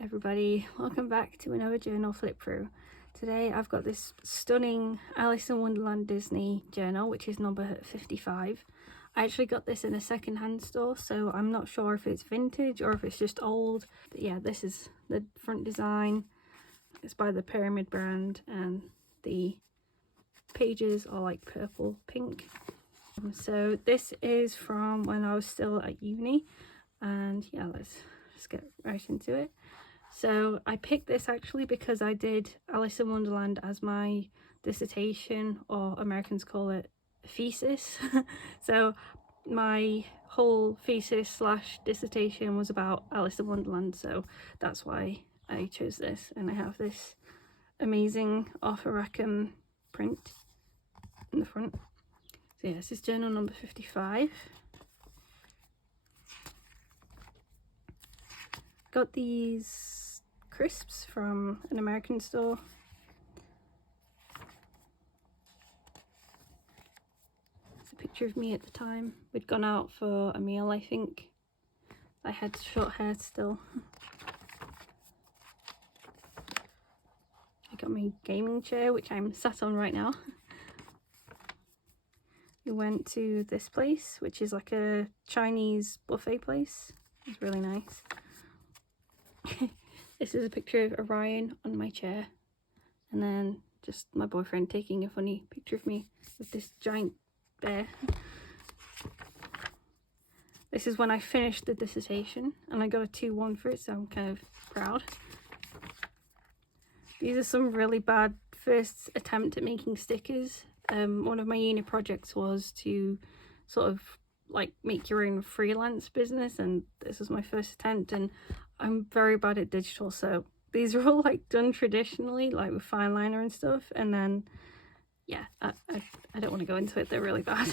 everybody, welcome back to another journal flip through. Today I've got this stunning Alice in Wonderland Disney journal, which is number 55. I actually got this in a second-hand store, so I'm not sure if it's vintage or if it's just old. But yeah, this is the front design. It's by the Pyramid brand and the pages are like purple pink. So this is from when I was still at uni, and yeah, let's just get right into it. So I picked this actually because I did Alice in Wonderland as my dissertation, or Americans call it a thesis. So my whole thesis slash dissertation was about Alice in Wonderland, so that's why I chose this. And I have this amazing Arthur Rackham print in the front. So yeah, this is journal number 55. Got these crisps from an American store. It's a picture of me at the time. We'd gone out for a meal, I think. I had short hair still. I got my gaming chair, which I'm sat on right now. We went to this place, which is like a Chinese buffet place. It's really nice. This is a picture of Orion on my chair, and then just my boyfriend taking a funny picture of me with this giant bear. This is when I finished the dissertation and I got a 2-1 for it, so I'm kind of proud. These are some really bad first attempt at making stickers. One of my uni projects was to sort of like make your own freelance business, and this was my first attempt, and I'm very bad at digital, so these are all like done traditionally, like with fine liner and stuff, and then yeah, I don't want to go into it, they're really bad.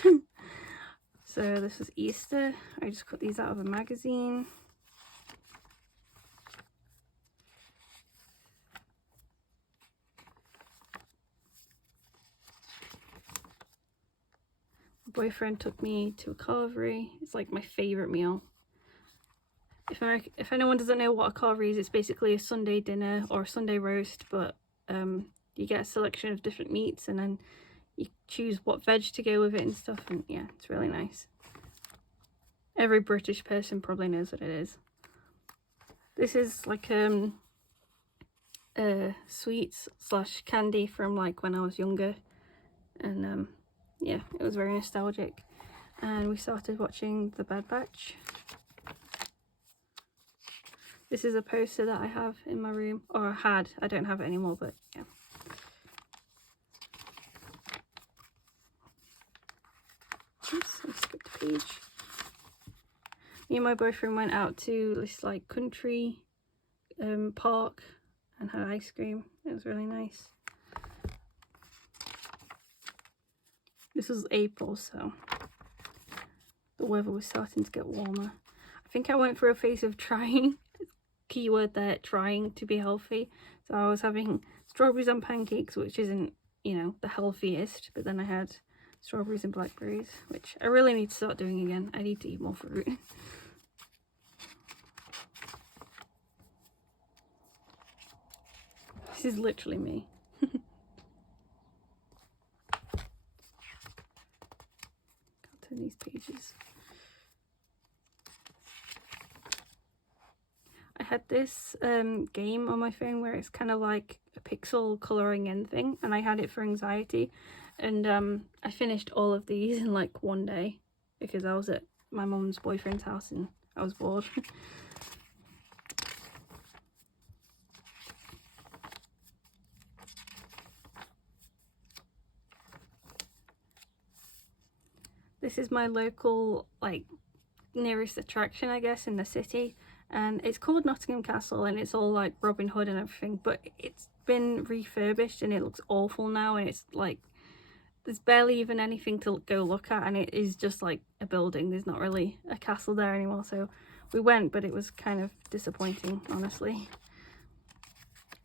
So this was Easter. I just cut these out of a magazine. My boyfriend took me to a carvery. It's like my favourite meal. If anyone doesn't know what a carvery is, it's basically a Sunday dinner or a Sunday roast, but you get a selection of different meats and then you choose what veg to go with it and stuff, and yeah, it's really nice. Every British person probably knows what it is. This is like sweets slash candy from like when I was younger, and yeah, it was very nostalgic. And we started watching The Bad Batch. This is a poster that I have in my room, or had. I don't have it anymore, but yeah. Oops, I skipped a page. Me and my boyfriend went out to this like country park and had ice cream. It was really nice. This was April, so the weather was starting to get warmer. I think I went through a phase of trying, keyword there, trying to be healthy. So I was having strawberries on pancakes, which isn't, you know, the healthiest, but then I had strawberries and blackberries, which I really need to start doing again. I need to eat more fruit. This is literally me. I'll turn these pages. I had this game on my phone where it's kind of like a pixel colouring in thing, and I had it for anxiety, and I finished all of these in like one day because I was at my mum's boyfriend's house and I was bored. This is my local, like, nearest attraction, I guess, in the city, and it's called Nottingham Castle, and it's all like Robin Hood and everything, but it's been refurbished and it looks awful now, and it's like there's barely even anything to go look at, and it is just like a building. There's not really a castle there anymore, so we went, but it was kind of disappointing, honestly.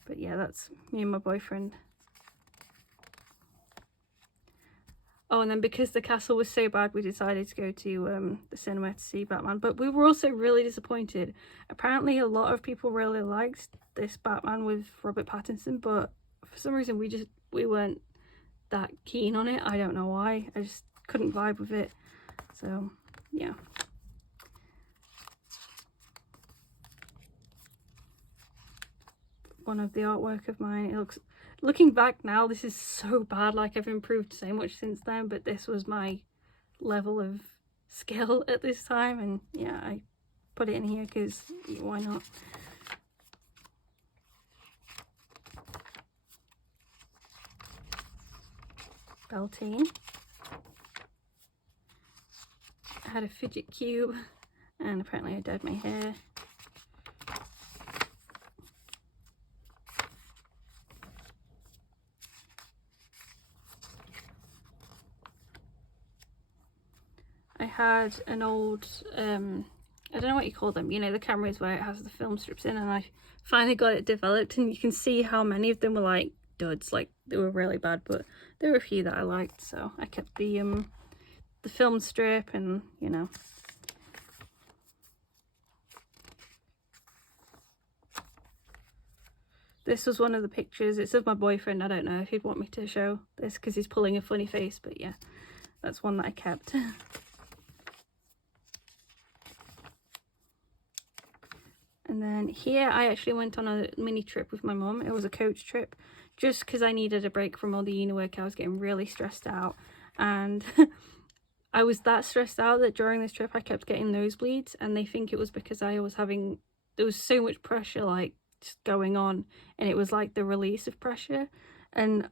But yeah, that's me and my boyfriend. Oh, and then because the castle was so bad, we decided to go to the cinema to see Batman. But we were also really disappointed. Apparently, a lot of people really liked this Batman with Robert Pattinson, but for some reason we weren't that keen on it. I don't know why. I just couldn't vibe with it. So, yeah. One of the artwork of mine. It looks, looking back now, this is so bad. Like, I've improved so much since then, but this was my level of skill at this time, and yeah, I put it in here because why not. Beltane. I had a fidget cube, and apparently I dyed my hair. I had an old, I don't know what you call them, you know, the cameras where it has the film strips in, and I finally got it developed, and you can see how many of them were like duds, like they were really bad, but there were a few that I liked, so I kept the film strip, and you know. This was one of the pictures. It's of my boyfriend. I don't know if he'd want me to show this because he's pulling a funny face, but yeah, that's one that I kept. And then here I actually went on a mini trip with my mum. It was a coach trip just because I needed a break from all the uni work. I was getting really stressed out, and I was that stressed out that during this trip I kept getting nosebleeds, and they think it was because there was so much pressure like just going on, and it was like the release of pressure. And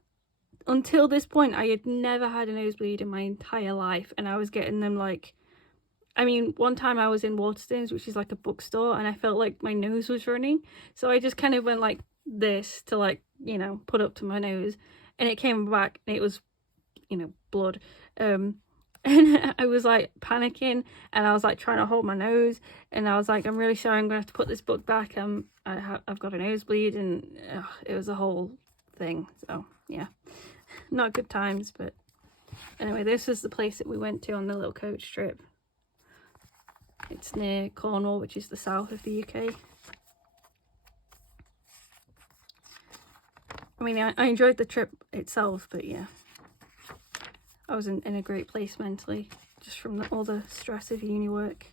until this point I had never had a nosebleed in my entire life, and I was getting them like, I mean, one time I was in Waterstones, which is like a bookstore, and I felt like my nose was running, so I just kind of went like this to, like, you know, put up to my nose, and it came back and it was, you know, blood. And I was like panicking, and I was like trying to hold my nose, and I was like, I'm really sorry, I'm gonna have to put this book back. I've got a nosebleed, and it was a whole thing. So yeah, not good times. But anyway, this was the place that we went to on the little coach trip. It's near Cornwall, which is the south of the UK. I mean, I enjoyed the trip itself, but yeah, I wasn't in a great place mentally, just from all the stress of uni work.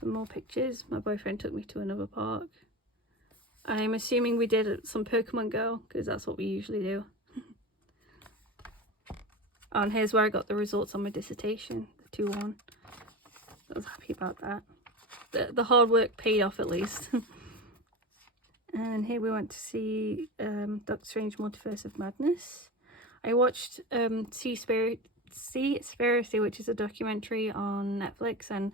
Some more pictures. My boyfriend took me to another park. I'm assuming we did some Pokemon Go, because that's what we usually do. And here's where I got the results on my dissertation, the 2-1. I was happy about that. The hard work paid off at least. And here we went to see Doctor Strange Multiverse of Madness. I watched Seaspiracy, which is a documentary on Netflix, and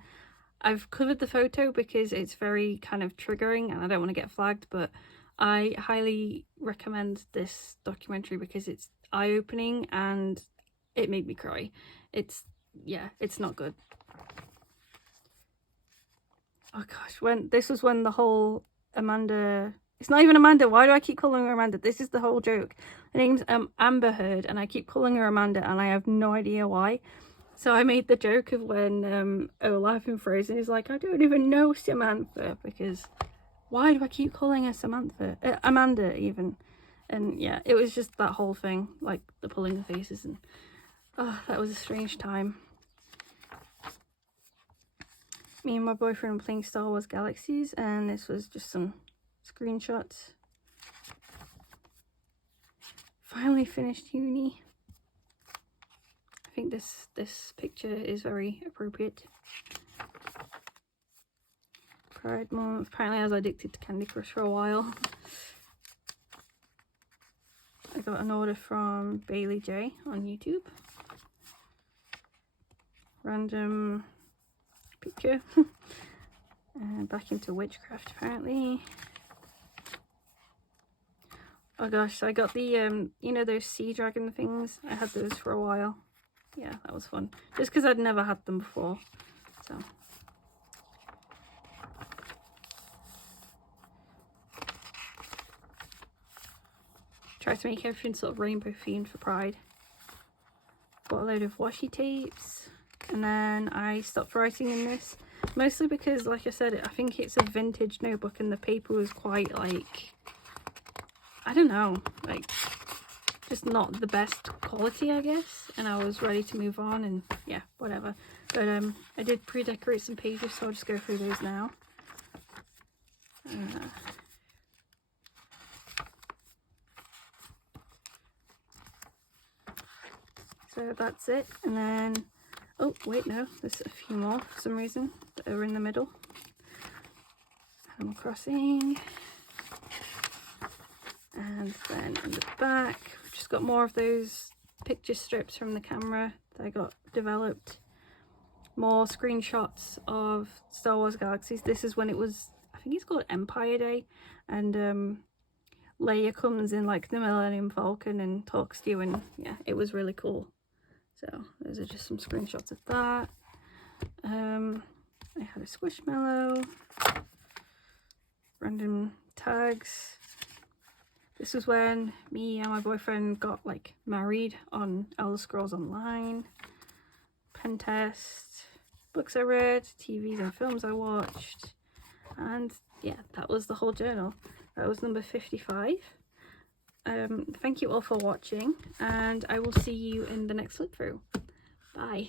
I've covered the photo because it's very kind of triggering and I don't want to get flagged, but I highly recommend this documentary because it's eye-opening and it made me cry. It's not good. Oh gosh, this was when the whole Amanda, it's not even Amanda, why do I keep calling her Amanda? This is the whole joke. Her name's Amber Heard, and I keep calling her Amanda, and I have no idea why. So I made the joke of when Olaf in Frozen is like, I don't even know Samantha, because why do I keep calling her Samantha? Amanda even. And yeah, it was just that whole thing, like the pulling the faces, and oh, that was a strange time. Me and my boyfriend were playing Star Wars Galaxies, and this was just some screenshots. Finally finished uni. I think this picture is very appropriate. Pride Month. Apparently I was addicted to Candy Crush for a while. I got an order from Bailey J on YouTube. Random picture. And back into witchcraft apparently. Oh gosh, I got the you know those sea dragon things? I had those for a while. Yeah, that was fun. Just because I'd never had them before. So tried to make everything sort of rainbow themed for Pride. Got a load of washi tapes, and then I stopped writing in this, mostly because, like I said, I think it's a vintage notebook and the paper was quite like, I don't know, like just not the best quality, I guess, and I was ready to move on, and yeah, whatever. But I did pre-decorate some pages, so I'll just go through those now. So that's it, and then, oh wait, no, there's a few more for some reason that are in the middle. Animal Crossing, and then in the back we've just got more of those picture strips from the camera that I got developed. More screenshots of Star Wars Galaxies. This is when it was, I think it's called Empire Day, and Leia comes in like the Millennium Falcon and talks to you, and yeah, it was really cool. So those are just some screenshots of that. I had a Squishmallow, random tags. This was when me and my boyfriend got like married on Elder Scrolls Online. Pen test, books I read, TVs and films I watched, and yeah, that was the whole journal. That was number 55. Thank you all for watching, and I will see you in the next flip through. Bye.